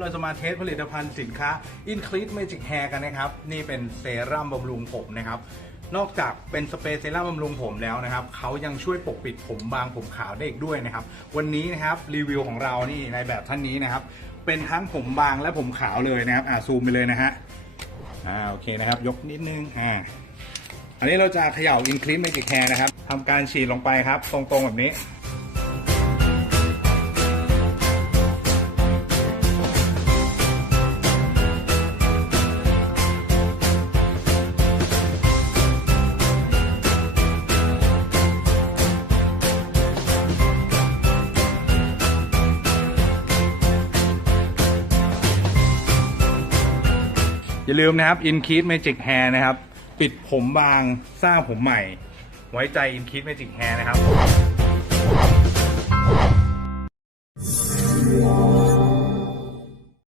เราจะมาเทสผลิตภัณฑ์สินค้า Increase Magic Hair กันนะครับ นี่เป็นเซรั่มบำรุงผมนะครับ นอกจากเป็นสเปรย์เซรั่มบำรุงผมแล้วนะครับเขายังช่วยปกปิดผมบางผมขาวได้อีกด้วยนะครับ วันนี้นะครับรีวิวของเรานี่ในแบบท่านนี้นะครับ เป็นทั้งผมบางและผมขาวเลยนะครับอ่าซูมไปเลยนะฮะอ่าโอเคนะครับ ยกนิดนึงอ่าอันนี้เราจะเขย่า Increase Magic Hair นะครับทำการฉีดลงไปครับ ตรงๆแบบนี้ อย่าลืมนะครับ Increase Magic Hair นะครับ ปิดผมบางสร้างผมใหม่ ไว้ใจ Increase Magic Hair นะครับ